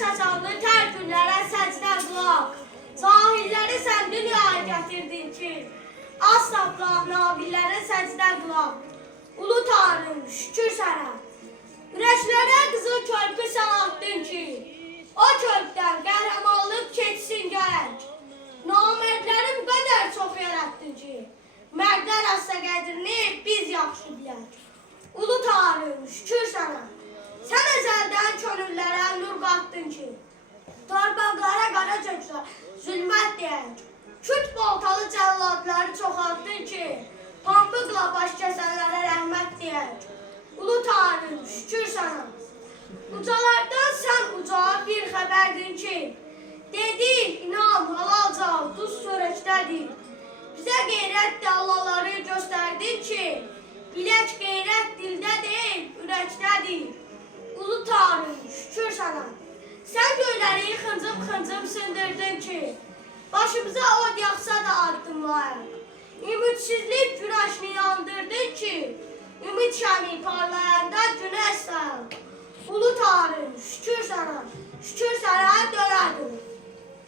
saçanlı tər günlərə səcdə qulaq. Cahilləri sən dünyaya gətirdin ki, asla nabillərə səcdə qulaq. Ulu Tanrım, şükür sənə. Ürəklərə qızıl körpü sən atdın ki, o körpdən qəhrəmanlıq keçsin gərək. Namərdləri bu qədər çox yaratdın ki, mərdlər asla qədrini biz yaxşı bilək. Ulu Tanrım, şükür sənə. Sən əzəldən könüllərə nur qatdın ki, torpaqlara qara çöksə zülmət deyək. Küt baltalı cəlladları çoxaltdın ki, pambıqla baş kəsənlərə rəhmət deyək. Ulu Tanrım, şükür sənə. Ucalardan sən ucağa bir xəbərdin ki, dedik, inan, halalca, duz sörəkdədir. Bizə qeyrət dəllaları göstərdin ki, bilək qeyrət dildə deyil, ürəkdədir. Ulu Tanrım, şükür sənə. Sən göyləri xıncım-xıncım sındırdın ki, başımıza od yaxsa da addımlayaq. Ümidsizlik güneşini yandırdın ki, ümid şəmi parlayanda günəş sayaq. Ulu Tanrım, şükür sənə. Şükür